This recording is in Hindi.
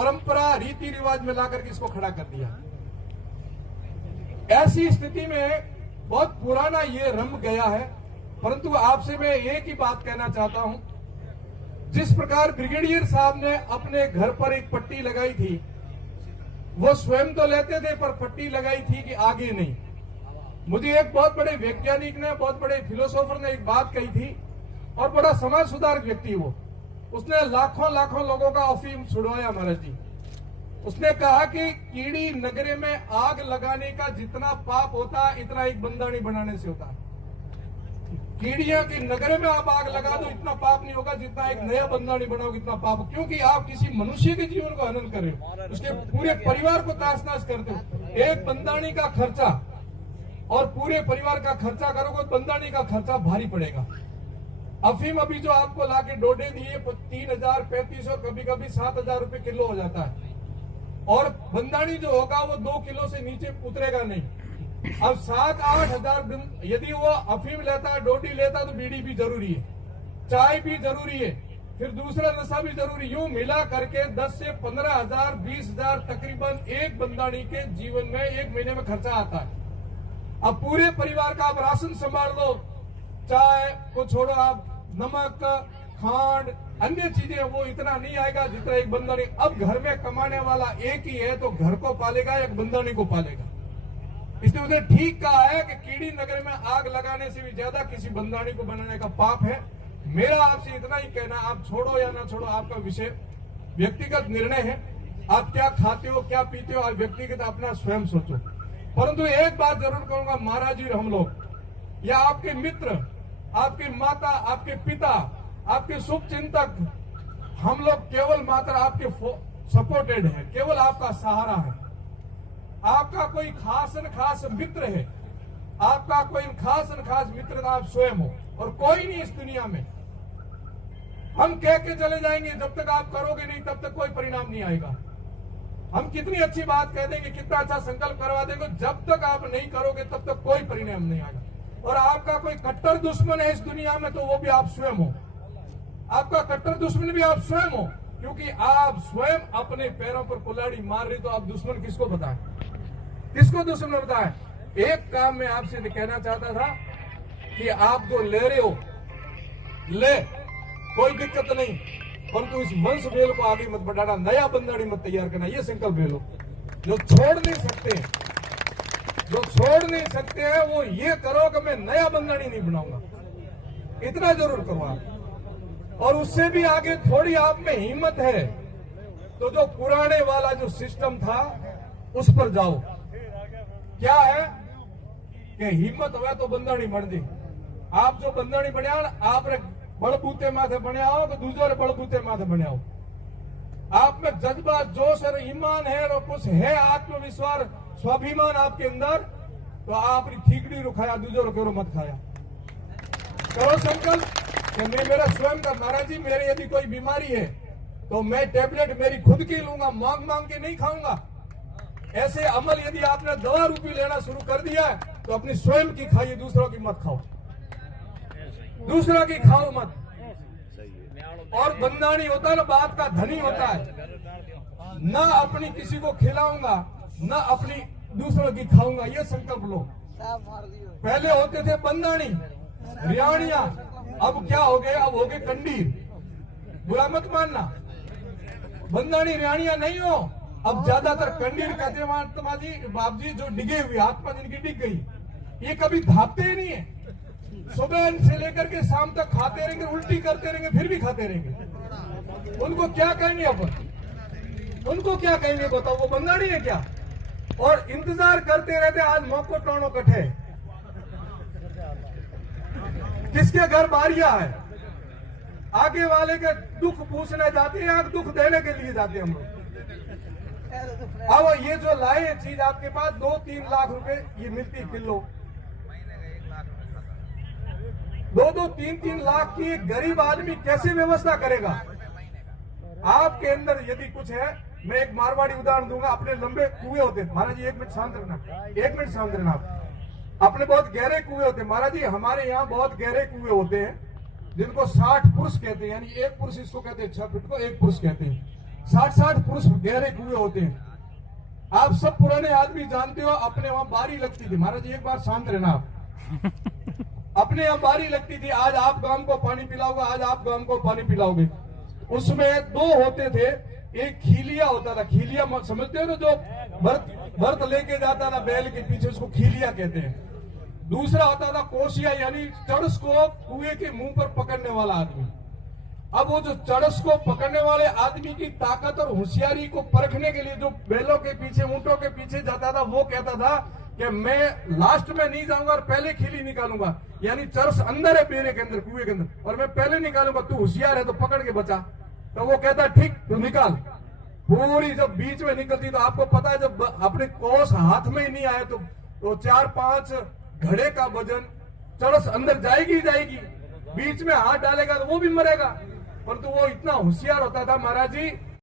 परंपरा रीति रिवाज में लाकर के इसको खड़ा कर दिया। ऐसी स्थिति में बहुत पुराना ये रम गया है। परंतु आपसे मैं एक ही बात कहना चाहता हूं, जिस प्रकार ब्रिगेडियर साहब ने अपने घर पर एक पट्टी लगाई थी, वो स्वयं तो लेते थे पर पट्टी लगाई थी कि आगे नहीं। मुझे एक बहुत बड़े वैज्ञानिक ने, बहुत बड़े फिलोसोफर ने एक बात कही थी, और बड़ा समाज सुधारक व्यक्ति वो, उसने लाखों लाखों लोगों का अफीम छुड़वाया महाराज जी। उसने कहा कि कीड़ी नगरे में आग लगाने का जितना पाप होता है इतना एक बंदाणी बनाने से होता है। कीड़ियों की नगरे में आप आग लगा दो इतना पाप नहीं होगा जितना एक नया बंदाणी बनाओगे इतना पाप, क्योंकि आप किसी मनुष्य के जीवन को हनन कर रहे हो, उसके पूरे परिवार को ताश नाश करते हो। एक बंदाणी का खर्चा और पूरे परिवार का खर्चा करोगे, बंदाणी का खर्चा भारी पड़ेगा। अफीम अभी जो आपको लाके डोडे दिए 3000, 3500, कभी कभी 7000 रुपए किलो हो जाता है, और बंदाणी जो होगा वो 2 किलो से नीचे उतरेगा नहीं। अब 7-8 हजार यदि वो अफीम लेता है, डोडी लेता है, तो बीड़ी भी जरूरी है, चाय भी जरूरी है, फिर दूसरा नशा भी जरूरी। यूं मिला करके 10 से 15 हजार, 20 हजार तकरीबन एक बंदाणी के जीवन में एक महीने में खर्चा आता है। अब पूरे परिवार का आप राशन संभाल लो, चाय को छोड़ो, आप नमक, खांड, अन्य चीजें, वो इतना नहीं आएगा जितना एक बंदाणी। अब घर में कमाने वाला एक ही है, तो घर को पालेगा या बंदाणी को पालेगा। इसलिए उसने ठीक कहा है कि कीड़ी नगर में आग लगाने से भी ज्यादा किसी बंदाणी को बनाने का पाप है। मेरा आपसे इतना ही कहना, आप छोड़ो या ना छोड़ो आपका विषय, व्यक्तिगत निर्णय है। आप क्या खाते हो, क्या पीते हो, आप व्यक्तिगत अपना स्वयं सोचो। परंतु एक बात जरूर कहूंगा, महाराज जी, हम लोग या आपके मित्र, आपके माता, आपके पिता, आपके शुभ चिंतक, हम लोग केवल मात्र आपके सपोर्टेड है, केवल आपका सहारा है। आपका कोई खास मित्र है, आपका कोई खास मित्र आप स्वयं हो, और कोई नहीं इस दुनिया में। हम कह के चले जाएंगे, जब तक आप करोगे नहीं तब तक कोई परिणाम नहीं आएगा। हम कितनी अच्छी बात कह देंगे, कितना अच्छा संकल्प करवा देंगे, जब तक आप नहीं करोगे तब तक कोई परिणाम नहीं आएगा। और आपका कोई कट्टर दुश्मन है इस दुनिया में, तो वो भी आप स्वयं हो। आपका कट्टर दुश्मन भी आप स्वयं हो, क्योंकि आप स्वयं अपने पैरों पर कुल्हाड़ी मार रही, तो आप दुश्मन किसको बताएं, किसको दुश्मन बताएं। एक काम मैं आपसे कहना चाहता था कि आप जो ले रहे हो ले, कोई दिक्कत नहीं, परंतु इस वंश वेल को आगे मत बढ़ाना, नया बंदाणी मत तैयार करना, ये संकल्प ले लो। जो छोड़ नहीं सकते हैं वो ये करो कि मैं नया बंदाणी नहीं बनाऊंगा, इतना जरूर करो आप। और उससे भी आगे थोड़ी आप में हिम्मत है तो जो पुराने वाला जो सिस्टम था उस पर जाओ। क्या है कि हिम्मत हुआ तो बंदाणी बन दी। आप जो बंदाणी बनिया, आपने बड़बूते माथे बने आओ तो दूसरे बड़बूते माथे बने आओ। आप में जज्बा, जोश और ईमान है, और कुछ है आत्मविश्वास, स्वाभिमान आपके अंदर, तो आपने ठीकड़ी रुखाया, दूसरे रुखेरो मत खाया। करो संकल्प कि मैं मेरा स्वयं का, महाराज जी, मेरे यदि कोई बीमारी है तो मैं टेबलेट मेरी खुद की लूंगा, मांग मांग के नहीं खाऊंगा। ऐसे अमल यदि आपने दवा रूपी लेना शुरू कर दिया है तो अपनी स्वयं की खाइए, दूसरों की मत खाओ, दूसरों की खाओ मत। और बंदाणी होता है ना, बात का धनी होता है, ना अपनी किसी को खिलाऊंगा, ना अपनी दूसरों की खाऊंगा, ये संकल्प लो। पहले होते थे बंदाणी, रियाणिया, अब क्या हो गए, अब हो गए कंडीर। बुरा मत मानना, बंदाणी रियाणिया नहीं हो, अब ज्यादातर कंडीर कहते हैं। आत्मा जी, बाप जी, जो डिगे हुए आत्मा जिनकी डिग गई, ये कभी भागते ही नहीं है। सुबह से लेकर के शाम तक खाते रहेंगे, उल्टी करते रहेंगे, फिर भी खाते रहेंगे। उनको क्या कहेंगे अपन, उनको क्या कहेंगे बताओ, वो बंदाणी है क्या? और इंतजार करते रहते, आज मौको टोनो कटे, किसके घर बारिया है, आगे वाले के दुख पूछने जाते हैं, दुख देने के लिए जाते हैं हम लोग। अब ये जो लाए चीज आपके पास 2-3 लाख रुपए ये मिलती किलो, 2-2, 3-3 लाख की गरीब आदमी कैसे व्यवस्था करेगा? आपके अंदर यदि कुछ है, मैं एक मारवाड़ी उदाहरण दूंगा। अपने लंबे कुएं होते, महाराज जी 1 मिनट शांत रहना, 1 मिनट शांत रहना। आप अपने बहुत गहरे कुएं होते, महाराज जी हमारे यहाँ बहुत गहरे कुएं होते हैं जिनको 60 पुरुष कहते हैं, यानी 1 पुरुष इसको कहते हैं, 6 फीट को 1 पुरुष कहते हैं। 60-60 पुरुष गहरे कुएं होते हैं। आप सब पुराने आदमी जानते हो, अपने वहां बारी लगती थी। महाराज एक बार शांत रहना आप। अपने यहाँ बारी लगती थी, आज आप गांव को पानी पिलाओगे, आज आप गांव को पानी पिलाओगे। उसमें दो होते थे, एक खीलिया होता था। खीलिया समझते हो ना, जो भरत लेके जाता था बैल के पीछे, उसको खीलिया कहते हैं। दूसरा होता था कोसिया, यानी चरस को कुएं के मुंह पर पकड़ने वाला आदमी। अब वो जो चरस को पकड़ने वाले आदमी की ताकत और होशियारी को परखने के लिए जो बैलों के पीछे, ऊंटों के पीछे जाता था, वो कहता था कि मैं लास्ट में नहीं जाऊंगा और पहले खीली निकालूंगा। यानी चरस अंदर है मेरे के अंदर, कुएं के अंदर, और मैं पहले निकालूंगा, तू होशियार है तो पकड़ के बचा। तो वो कहता ठीक, तू निकाल। पूरी जब बीच में निकलती, तो आपको पता है जब अपने कोस हाथ में ही नहीं आए तो 4-5 घड़े का वजन, चरस अंदर जाएगी ही जाएगी। बीच में हाथ डालेगा तो वो भी मरेगा। परंतु वो इतना होशियार होता था महाराज जी,